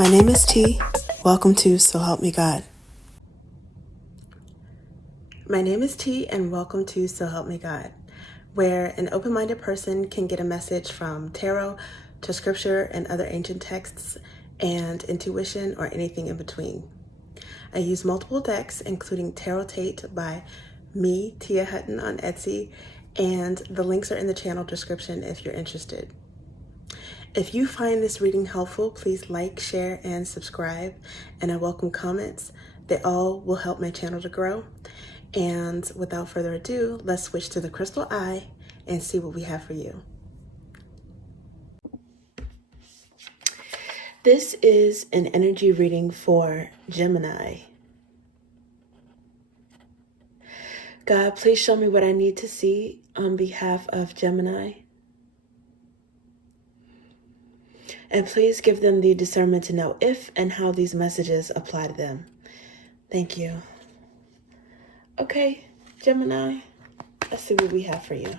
My name is T. Welcome to So Help Me God. My name is T, and welcome to So Help Me God, where an open-minded person can get a message from tarot to scripture and other ancient texts and intuition or anything in between. I use multiple decks, including Tarot Tate by me, Tia Hutton, on Etsy, and the links are in the channel description if you're interested. If you find this reading helpful, please like, share, and subscribe, and I welcome comments. They all will help my channel to grow. And without further ado, let's switch to the crystal eye and see what we have for you. This is an energy reading for Gemini. God, please show me what I need to see on behalf of Gemini. And please give them the discernment to know if and how these messages apply to them. Thank you. Okay, Gemini, let's see what we have for you.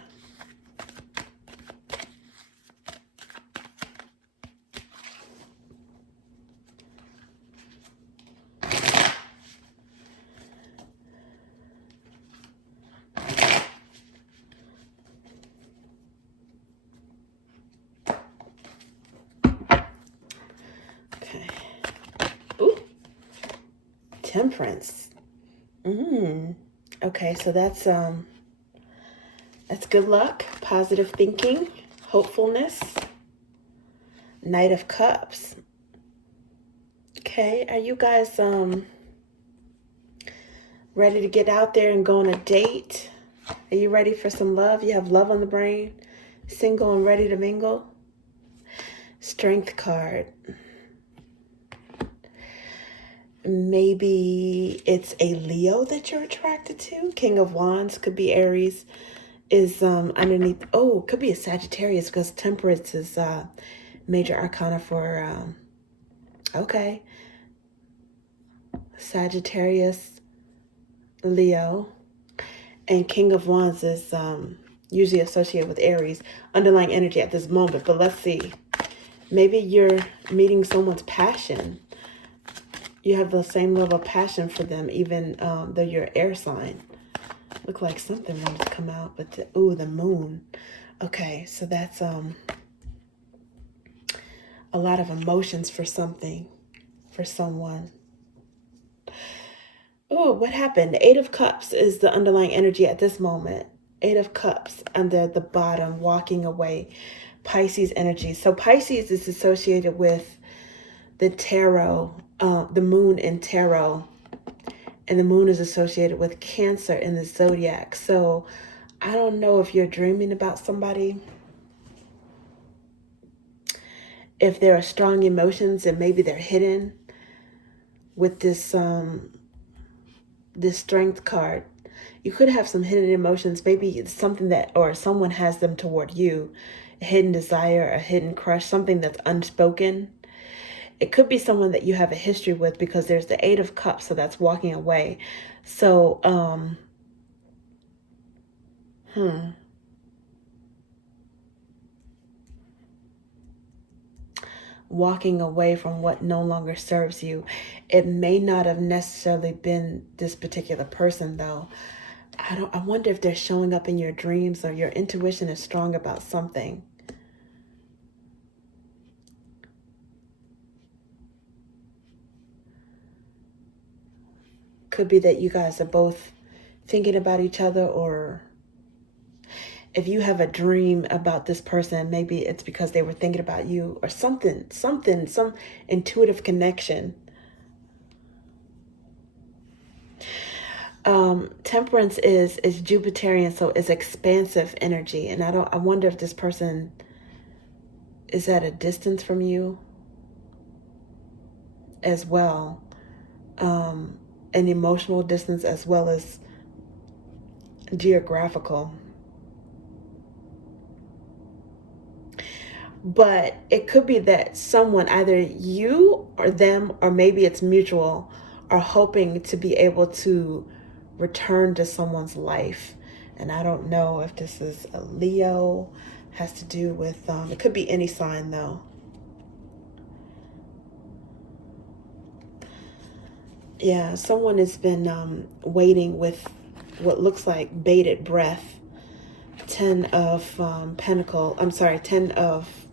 Okay. Ooh. Temperance. Okay, so that's good luck, positive thinking, hopefulness. Knight of Cups. Okay, are you guys ready to get out there and go on a date? Are you ready for some love? You have love on the brain, single and ready to mingle. Strength card. Maybe it's a Leo that you're attracted to. King of Wands, could be Aries, is underneath. Oh, could be a Sagittarius because Temperance is major arcana for, okay. Sagittarius, Leo, and King of Wands is usually associated with Aries, underlying energy at this moment. But let's see. Maybe you're meeting someone's passion. You have the same level of passion for them, even though you're an air sign. Look like something wanted to come out, but the moon. Okay, so that's a lot of emotions for something, for someone. Oh, what happened? Eight of Cups is the underlying energy at this moment. Eight of Cups under the bottom, walking away. Pisces energy. So Pisces is associated with the tarot, the moon in tarot, and the moon is associated with Cancer in the zodiac. So I don't know if you're dreaming about somebody, if there are strong emotions and maybe they're hidden with this this strength card. You could have some hidden emotions. Maybe it's something that, or someone has them toward you, a hidden desire, a hidden crush, something that's unspoken. It could be someone that you have a history with because there's the Eight of Cups, so that's walking away. So, walking away from what no longer serves you. It may not have necessarily been this particular person, though. I wonder if they're showing up in your dreams or your intuition is strong about something. Could be that you guys are both thinking about each other, or if you have a dream about this person, maybe it's because they were thinking about you or something, some intuitive connection. Temperance is Jupiterian, so it's expansive energy. And I wonder if this person is at a distance from you as well. An emotional distance as well as geographical. But it could be that someone, either you or them, or maybe it's mutual, are hoping to be able to return to someone's life. And I don't know if this is a Leo, has to do with, it could be any sign though. Yeah, someone has been waiting with what looks like bated breath. 10 of Pentacle, 10 of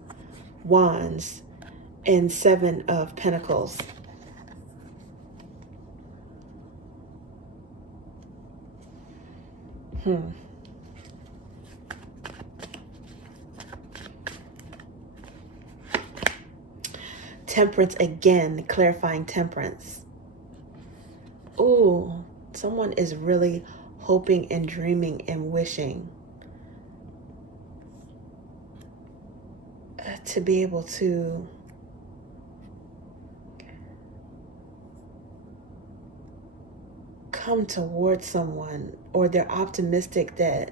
Wands and 7 of Pentacles. Temperance again, clarifying Temperance. Ooh, someone is really hoping and dreaming and wishing to be able to come towards someone, or they're optimistic that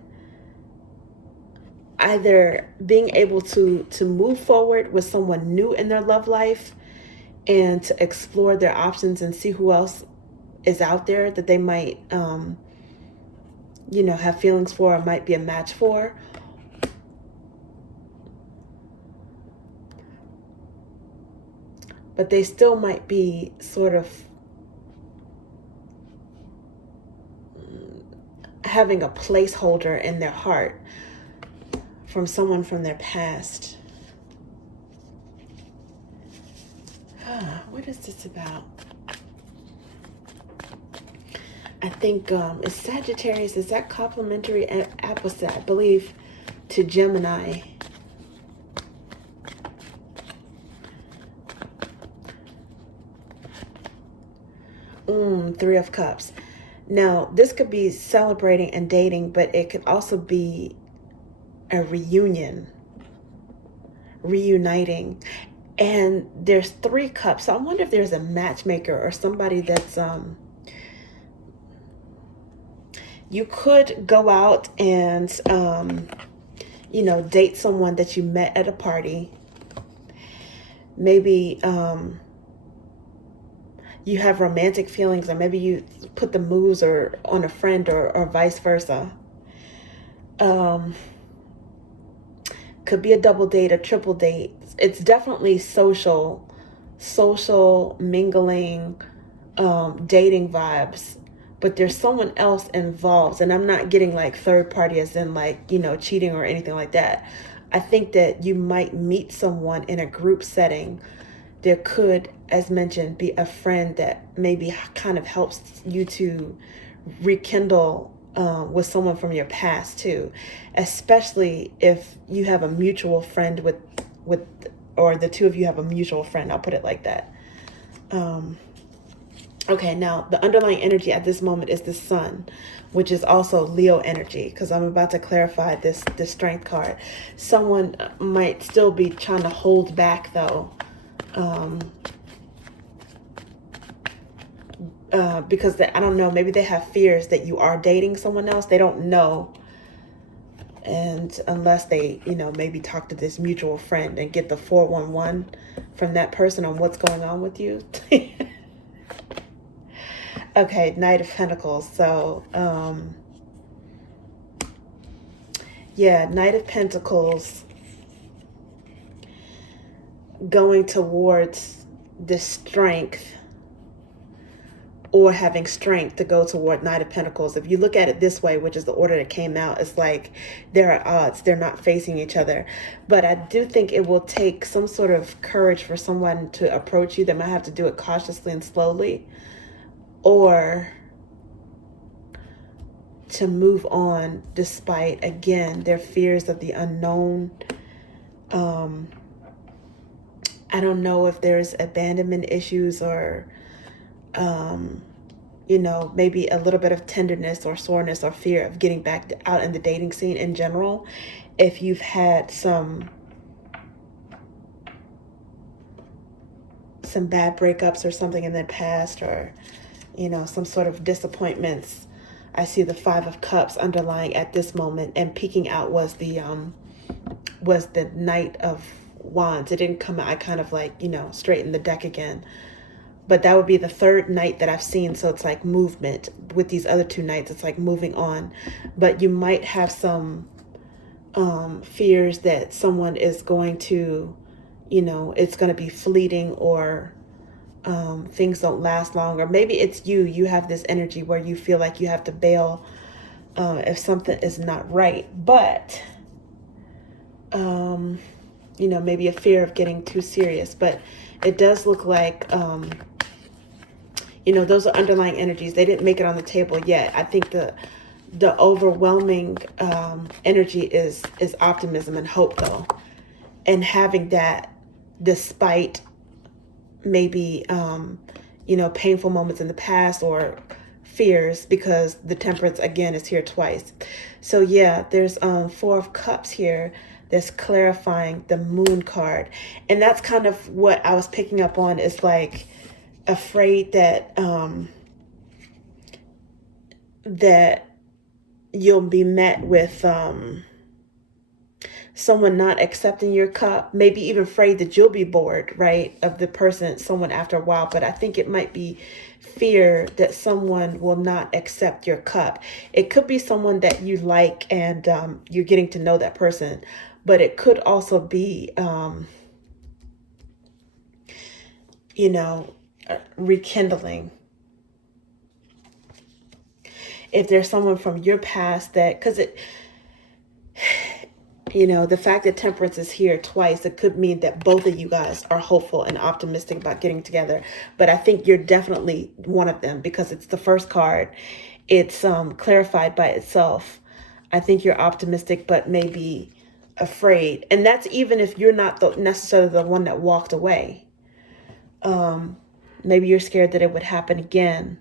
either being able to move forward with someone new in their love life and to explore their options and see who else is out there that they might have feelings for or might be a match for. But they still might be sort of having a placeholder in their heart from someone from their past. What is this about? I think it's Sagittarius. Is that complementary opposite, I believe, to Gemini? Three of Cups. Now, this could be celebrating and dating, but it could also be a reunion, reuniting. And there's 3 cups. So I wonder if there's a matchmaker or somebody that's you could go out and date someone that you met at a party. Maybe you have romantic feelings, or maybe you put the moves or on a friend, or vice versa. Could be a double date, a triple date. It's definitely social mingling, dating vibes, but there's someone else involved. And I'm not getting like third party as in like, cheating or anything like that. I think that you might meet someone in a group setting. There could, as mentioned, be a friend that maybe kind of helps you to rekindle with someone from your past too, especially if you have a mutual friend with, or the two of you have a mutual friend. I'll put it like that. Okay, now the underlying energy at this moment is the Sun, which is also Leo energy, because I'm about to clarify this Strength card. Someone might still be trying to hold back though, because I don't know, maybe they have fears that you are dating someone else. They don't know. And unless they, maybe talk to this mutual friend and get the 411 from that person on what's going on with you. Okay, Knight of Pentacles. So, yeah, Knight of Pentacles going towards the strength, or having strength to go toward Knight of Pentacles. If you look at it this way, which is the order that came out, it's like there are odds. They're not facing each other. But I do think it will take some sort of courage for someone to approach you. They might have to do it cautiously and slowly, or to move on despite, again, their fears of the unknown. I don't know if there's abandonment issues, or maybe a little bit of tenderness or soreness or fear of getting back out in the dating scene in general. If you've had some bad breakups or something in the past, or, some sort of disappointments. I see the 5 of Cups underlying at this moment, and peeking out was the Knight of Wands. It didn't come out. I kind of like, straightened the deck again. But that would be the 3rd night that I've seen. So it's like movement. With these other 2 nights, it's like moving on. But you might have some fears that someone is going to, it's going to be fleeting, or things don't last long, or maybe it's you have this energy where you feel like you have to bail if something is not right, but maybe a fear of getting too serious. But it does look like those are underlying energies. They didn't make it on the table yet. I think the overwhelming energy is optimism and hope, though, and having that despite maybe painful moments in the past or fears, because the Temperance again is here twice. So yeah, there's 4 of Cups here that's clarifying the Moon card, and that's kind of what I was picking up on, is like afraid that that you'll be met with someone not accepting your cup, maybe even afraid that you'll be bored, right, of the person, someone, after a while. But I think it might be fear that someone will not accept your cup. It could be someone that you like, and you're getting to know that person, but it could also be rekindling. If there's someone from your past that, because the fact that Temperance is here twice, it could mean that both of you guys are hopeful and optimistic about getting together. But I think you're definitely one of them, because it's the first card. It's clarified by itself. I think you're optimistic, but maybe afraid. And that's even if you're not necessarily the one that walked away. Maybe you're scared that it would happen again.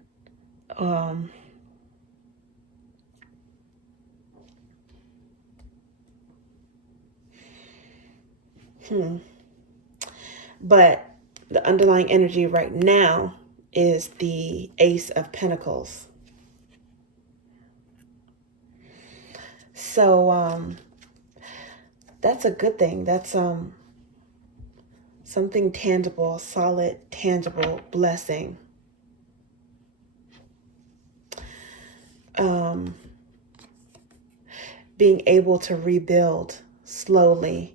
But the underlying energy right now is the Ace of Pentacles. So that's a good thing. That's something tangible, solid, tangible blessing. Being able to rebuild slowly.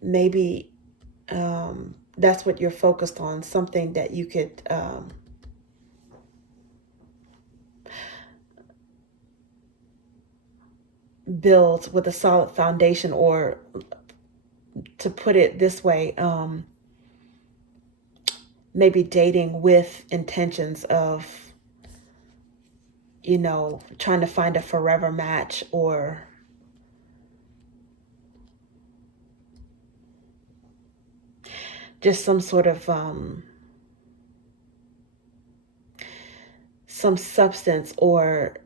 Maybe that's what you're focused on, something that you could build with a solid foundation, or to put it this way, maybe dating with intentions of, trying to find a forever match, or just some sort of some substance, or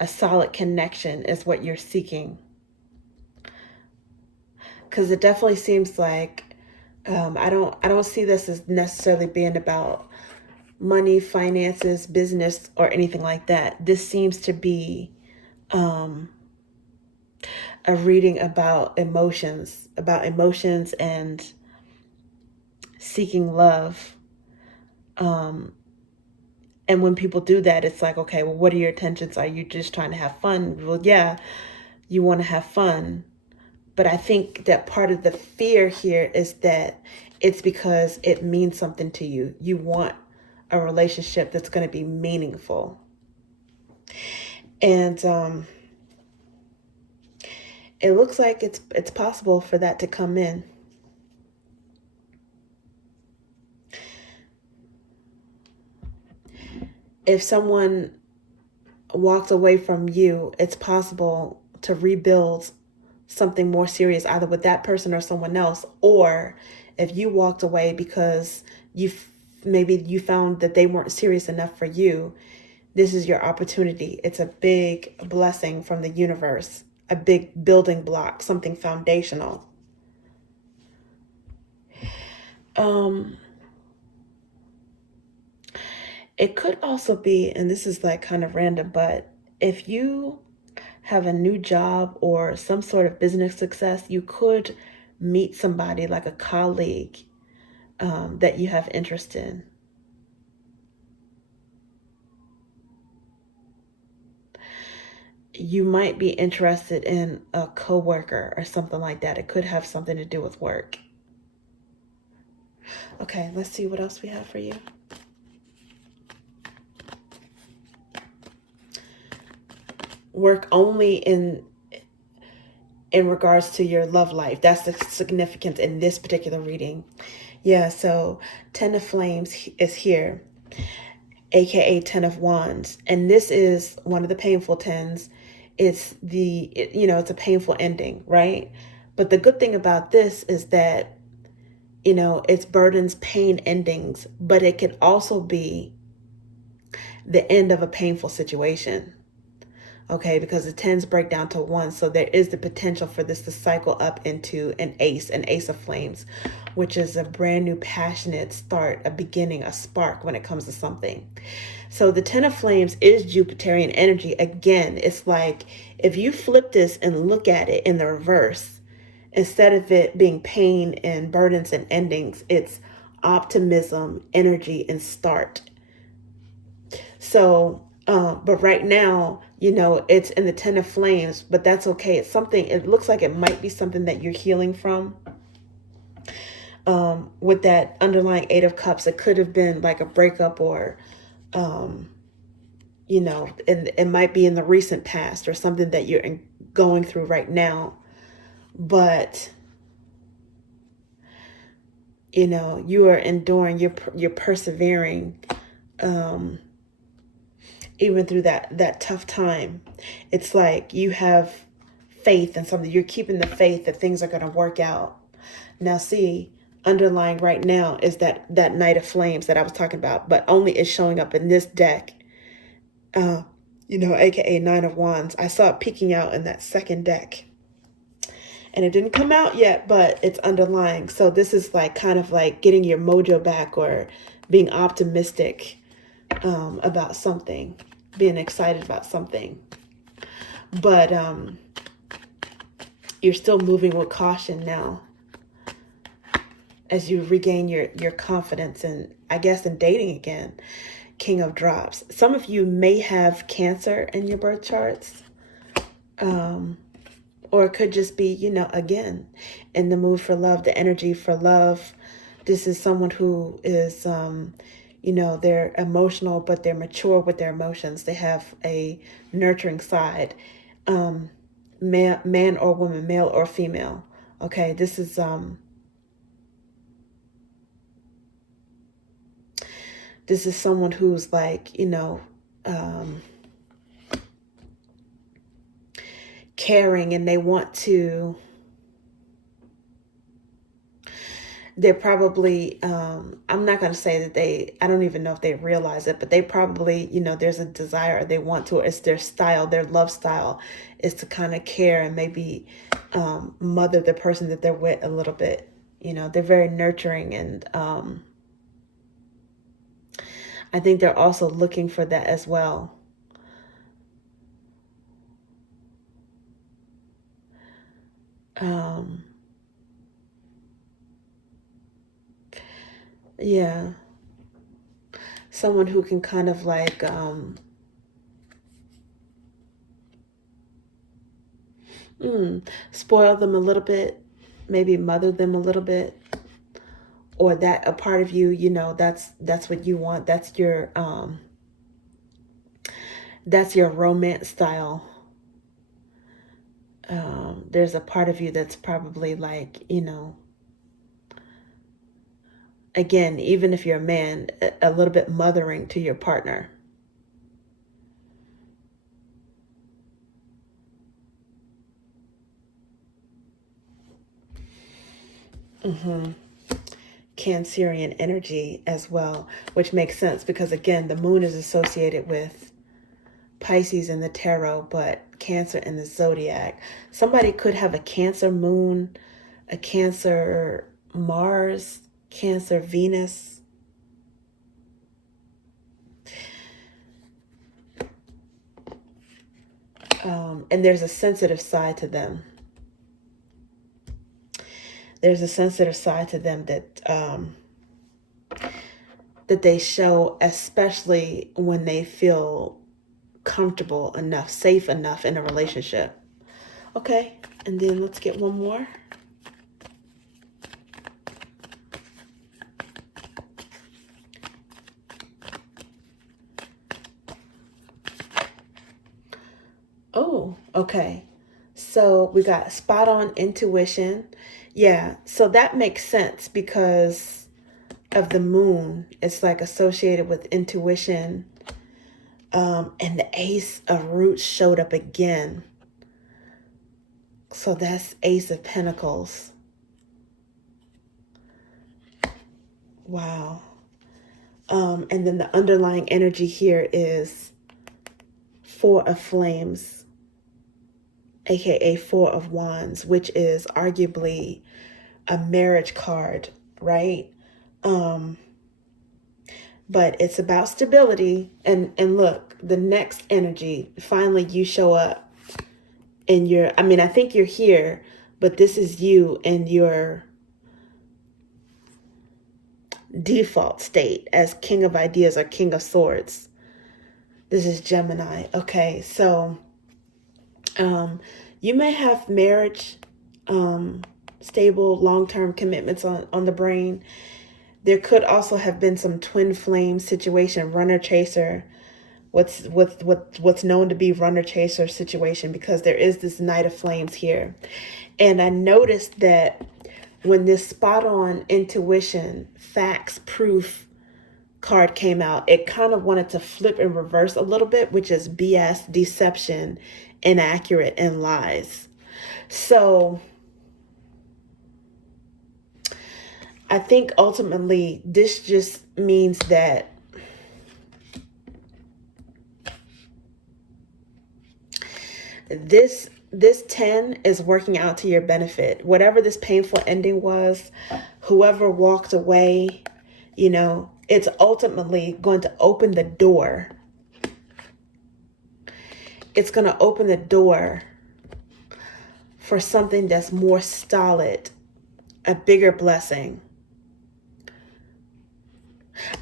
a solid connection is what you're seeking. Because it definitely seems like I don't see this as necessarily being about money, finances, business, or anything like that. This seems to be a reading about emotions and seeking love. And when people do that, it's like, okay, well, what are your intentions? Are you just trying to have fun? Well, yeah, you want to have fun. But I think that part of the fear here is that it's because it means something to you. You want a relationship that's going to be meaningful. And it looks like it's possible for that to come in. If someone walked away from you, it's possible to rebuild something more serious, either with that person or someone else. Or if you walked away because maybe you found that they weren't serious enough for you, this is your opportunity. It's a big blessing from the universe, a big building block, something foundational. It could also be, and this is like kind of random, but if you have a new job or some sort of business success, you could meet somebody like a colleague that you have interest in. You might be interested in a coworker or something like that. It could have something to do with work. Okay, let's see what else we have for you. Work only in regards to your love life. That's the significance in this particular reading. Yeah, so 10 of Flames is here, aka 10 of Wands. And this is one of the painful tens. It's it's a painful ending, right? But the good thing about this is that, it's burdens, pain endings, but it can also be the end of a painful situation. Okay, because the tens break down to one. So there is the potential for this to cycle up into an ace of flames, which is a brand new passionate start, a beginning, a spark when it comes to something. So the 10 of flames is Jupiterian energy. Again, it's like if you flip this and look at it in the reverse, instead of it being pain and burdens and endings, it's optimism, energy, and start. So, but right now, it's in the 10 of flames, but that's okay. It's something, it looks like it might be something that you're healing from. With that underlying 8 of cups, it could have been like a breakup or, and it might be in the recent past or something that you're going through right now. But, you are enduring, you're persevering, even through that tough time. It's like you have faith in something. You're keeping the faith that things are going to work out. Now, see, underlying right now is that Knight of Flames that I was talking about, but only is showing up in this deck, aka 9 of Wands. I saw it peeking out in that second deck. And it didn't come out yet, but it's underlying. So this is like kind of like getting your mojo back or being optimistic about something, being excited about something. But you're still moving with caution now as you regain your confidence and I guess in dating again. King of Drops. Some of you may have Cancer in your birth charts. Or it could just be, again, in the mood for love, the energy for love. This is someone who is, they're emotional, but they're mature with their emotions. They have a nurturing side. Man or woman, male or female. Okay, this is someone who's like, caring, and they want to, they're probably, I'm not going to say that I don't even know if they realize it, but they probably, there's a desire, they want to, it's their style, their love style is to kind of care and maybe mother the person that they're with a little bit. They're very nurturing, and I think they're also looking for that as well. Yeah. Someone who can kind of like, spoil them a little bit, maybe mother them a little bit, or that a part of you, that's what you want. That's your romance style. There's a part of you that's probably like, again, even if you're a man, a little bit mothering to your partner. Cancerian energy as well, which makes sense because, again, the moon is associated with Pisces in the tarot, but Cancer in the zodiac. Somebody could have a Cancer moon, a Cancer Mars, Cancer Venus. And there's a sensitive side to them. There's a sensitive side to them that that they show, especially when they feel comfortable enough, safe enough in a relationship. Okay, and then let's get one more. Okay. So we got spot on intuition. Yeah. So that makes sense because of the moon. It's like associated with intuition. And the Ace of Roots showed up again. So that's Ace of Pentacles. Wow. And then the underlying energy here is Four of Flames, aka Four of Wands, which is arguably a marriage card, right? But it's about stability. And look, the next energy, finally you show up in your, I mean, I think you're here, but this is you in your default state as King of Ideas or King of Swords. This is Gemini. Okay, so you may have marriage, stable, long-term commitments on the brain. There could also have been some twin flame situation, runner chaser, what's known to be runner chaser situation, because there is this Knight of Flames here. And I noticed that when this spot on intuition, facts, proof card came out, it kind of wanted to flip and reverse a little bit, which is BS, deception, inaccurate, and lies. So I think ultimately this just means that this 10 is working out to your benefit. Whatever this painful ending was, whoever walked away, you know, it's ultimately going to open the door. It's going to open the door for something that's more solid, a bigger blessing.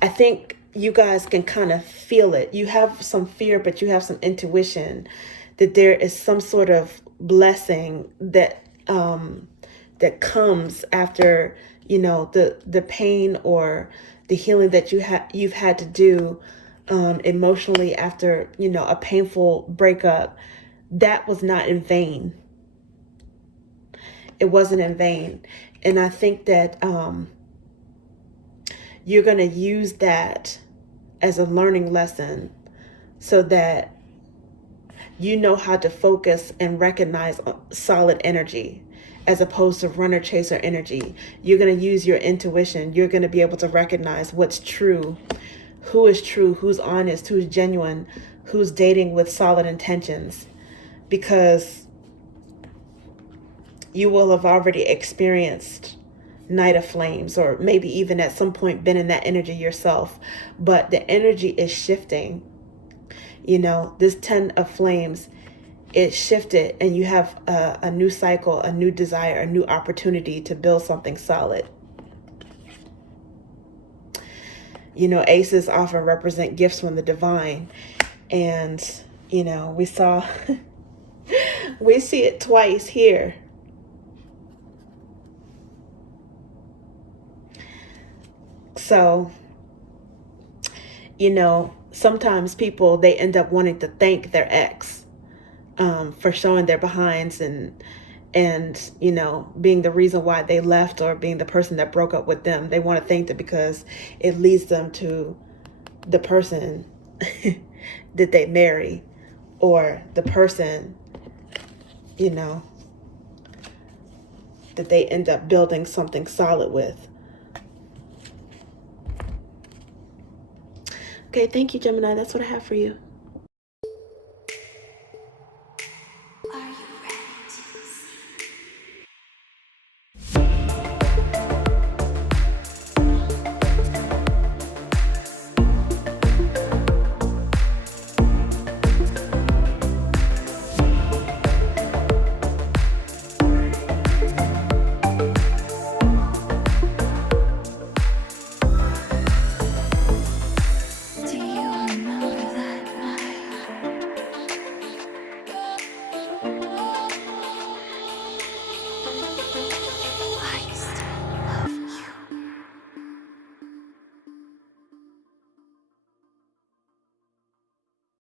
I think you guys can kind of feel it. You have some fear, but you have some intuition that there is some sort of blessing that that comes after, you know, the pain or the healing that you've had to do emotionally after, you know, a painful breakup. That was not in vain. It wasn't in vain. And I think that you're going to use that as a learning lesson so that you know how to focus and recognize solid energy as opposed to runner chaser energy. You're going to use your intuition. You're going to be able to recognize what's true, who is true, who's honest, who's genuine, who's dating with solid intentions, because you will have already experienced Knight of Flames, or maybe even at some point been in that energy yourself. But the energy is shifting. You know, this 10 of Flames, it shifted, and you have a new cycle, a new desire, a new opportunity to build something solid. You know, aces often represent gifts from the divine. And, you know, we see it twice here. So, you know, sometimes people, they end up wanting to thank their ex for showing their behinds and, you know, being the reason why they left, or being the person that broke up with them. They want to thank them because it leads them to the person that they marry, or the person, you know, that they end up building something solid with. Okay, thank you, Gemini. That's what I have for you.